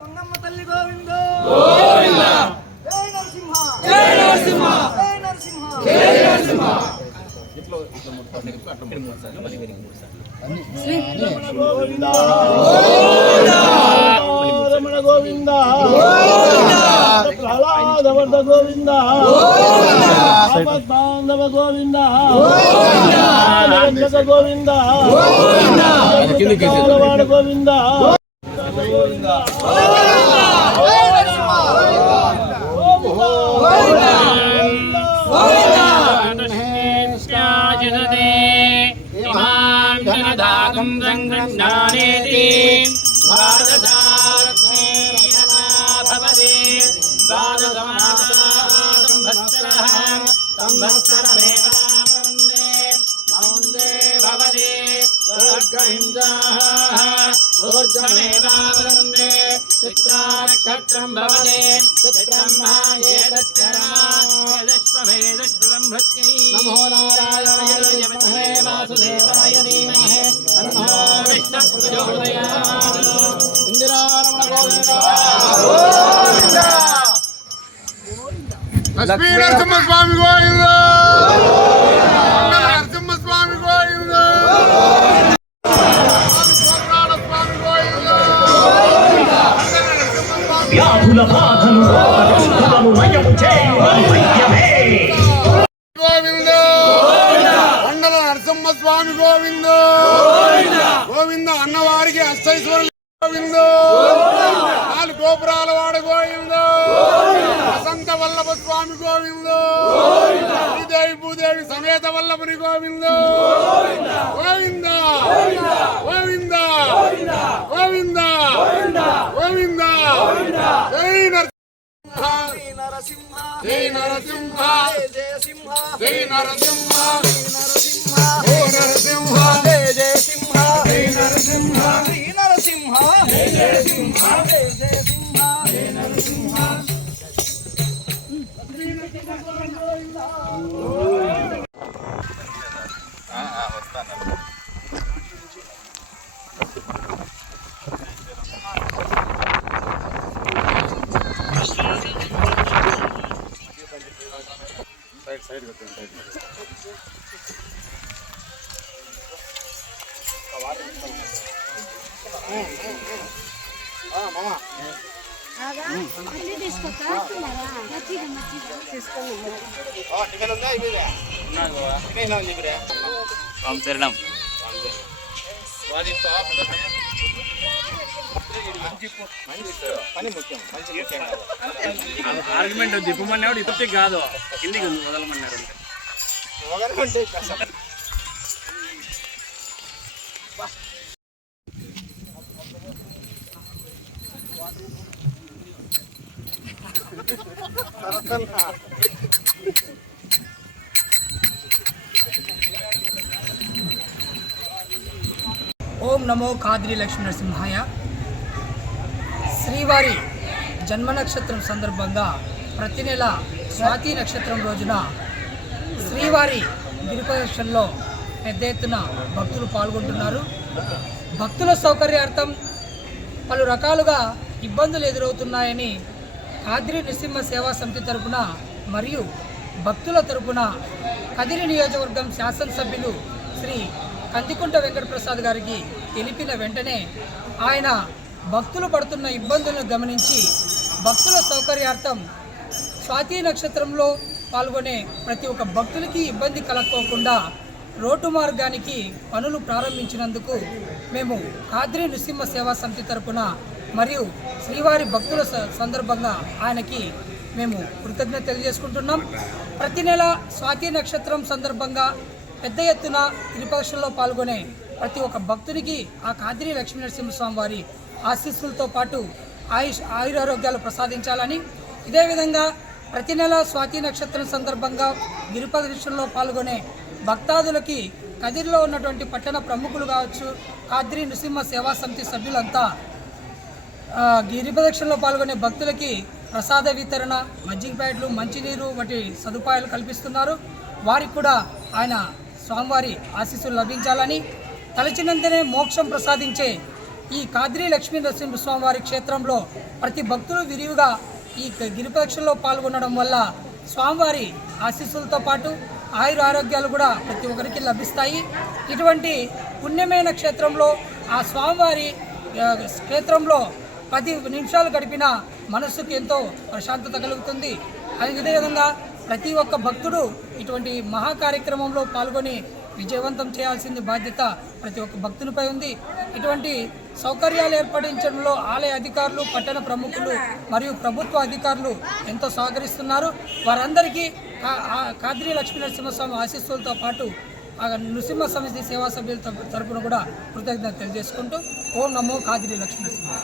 మంగమ్మ తల్లి గోవింద గోవింద జై నరసింహ జై నరసింహ జై నరసింహ జై నరసింహ ఇట్లా మూడు సార్లు అట్లా మూడు సార్లు మళ్ళీ వెనక్కి మూడు సార్లు గోవింద రమణ గోవింద ప్రహ్లాదవర్ధ గోవింద బాంధవ గోవింద గోవింద గోవింద चित्रं भवते चित्रं नमो नारायणाय विद्महे वासुदेवाय धीमहि तन्नो विष्णुः प्रचोदयात् इंदिरारमण गोविंद లక్ష్మీ నరసింహ స్వామి గోవింద నరసింహ స్వామి గోవింద స్వామి గోవింద వ్యాధుల బాధను రోగములను నయము చేయు వైద్యమే గోవింద మండల నరసింహ స్వామి గోవింద గోవింద అన్నవారికి అష్టైశ్వర్య గోవింద నాలుగు గోపురాల వాడ గోవింద వసంత వల్లభ స్వామి గోవింద శ్రీదేవి భూదేవి సమేత వల్లభుని గోవింద గోవింద గోవింద గోవింద గోవింద జై నరసింహ జై నరసింహ జయ సింహ జై నరసింహ నరసింహ ఓ నరసింహ జయ సింహ జై నరసింహ శ్రీ నరసింహ జయ సింహ జయ సింహ జయ నరసింహ వస్తాను సైడ్ సైడ్ పెట్టండి టికెట్ ఉందా ఇవిరే టికెట్ ఉంది ఇవిరే రామ్ శరణం పని ముఖ్యం మంచి ముఖ్యం ఆర్గ్యుమెంట్ దిప్పమన్నాడు ఇప్పటికే కాదు కిందికి వదలమన్నారు ఒకరికంటే ఓం నమో ఖాద్రి లక్ష్మీ నరసింహాయ. శ్రీవారి జన్మ నక్షత్రం సందర్భంగా ప్రతి నెల స్వాతి నక్షత్రం రోజున శ్రీవారి గిరిప్రదక్షిణలో పెద్ద ఎత్తున భక్తులు పాల్గొంటున్నారు. భక్తుల సౌకర్యార్థం పలు రకాలుగా ఇబ్బందులు ఎదురవుతున్నాయని ఖాద్రి నృసింహ సేవా సమితి తరపున మరియు భక్తుల తరపున కదిరి నియోజకవర్గం శాసనసభ్యులు శ్రీ కందికుంట వెంకటప్రసాద్ గారికి తెలిపిన వెంటనే ఆయన భక్తులు పడుతున్న ఇబ్బందులను గమనించి భక్తుల సౌకర్యార్థం స్వాతి నక్షత్రంలో పాల్గొనే ప్రతి ఒక్క భక్తులకి ఇబ్బంది కలక్కోకుండా రోడ్డు మార్గానికి పనులు ప్రారంభించినందుకు మేము ఖాద్రి నృసింహ సేవా సమితి తరపున మరియు శ్రీవారి భక్తుల సందర్భంగా ఆయనకి మేము కృతజ్ఞత తెలియజేసుకుంటున్నాం. ప్రతి నెల స్వాతి నక్షత్రం సందర్భంగా పెద్ద ఎత్తున గిరిప్రదక్షిణలో పాల్గొనే ప్రతి ఒక్క భక్తునికి ఆ ఖాద్రి లక్ష్మీ నరసింహస్వామి వారి ఆశీస్సులతో పాటు ఆయురారోగ్యాలు ప్రసాదించాలని, ఇదే విధంగా ప్రతి నెల స్వాతి నక్షత్రం సందర్భంగా గిరిప్రదక్షిణలో పాల్గొనే భక్తాదులకి కదిరిలో ఉన్నటువంటి పట్టణ ప్రముఖులు కావచ్చు, ఖాద్రి నృసింహ సేవా సమితి సభ్యులంతా గిరిప్రదక్షిణలో పాల్గొనే భక్తులకి ప్రసాద వితరణ, మజ్జిగ ప్యాకెట్లు, మంచినీరు వంటి సదుపాయాలు కల్పిస్తున్నారు. వారికి కూడా ఆయన స్వామివారి ఆశీస్సులు లభించాలని, తలచినంతనే మోక్షం ప్రసాదించే ఈ కాద్రి లక్ష్మీ నరసింహస్వామి వారి క్షేత్రంలో ప్రతి భక్తులు విరివిగా ఈ గిరిప్రదక్షిణలో పాల్గొనడం వల్ల స్వామివారి ఆశీస్సులతో పాటు ఆయుర ఆరోగ్యాలు కూడా ప్రతి ఒక్కరికి లభిస్తాయి. ఇటువంటి పుణ్యమైన క్షేత్రంలో ఆ స్వామివారి క్షేత్రంలో 10 నిమిషాలు గడిపిన మనస్సుకు ఎంతో ప్రశాంతత కలుగుతుంది. అదేవిధంగా ప్రతి ఒక్క భక్తుడు ఇటువంటి మహా కార్యక్రమంలో పాల్గొని విజయవంతం చేయాల్సింది బాధ్యత ప్రతి ఒక్క భక్తునిపై ఉంది. ఇటువంటి సౌకర్యాలు ఏర్పడించడంలో ఆలయ అధికారులు, పట్టణ ప్రముఖులు మరియు ప్రభుత్వ అధికారులు ఎంతో సహకరిస్తున్నారు. వారందరికీ కాద్రి లక్ష్మీ నరసింహస్వామి ఆశీస్సులతో పాటు నృసింహ సమితి సేవా సభ్యుల తరపున కూడా కృతజ్ఞత తెలియజేసుకుంటూ ఓం నమో కాద్రి లక్ష్మీ నరసింహ.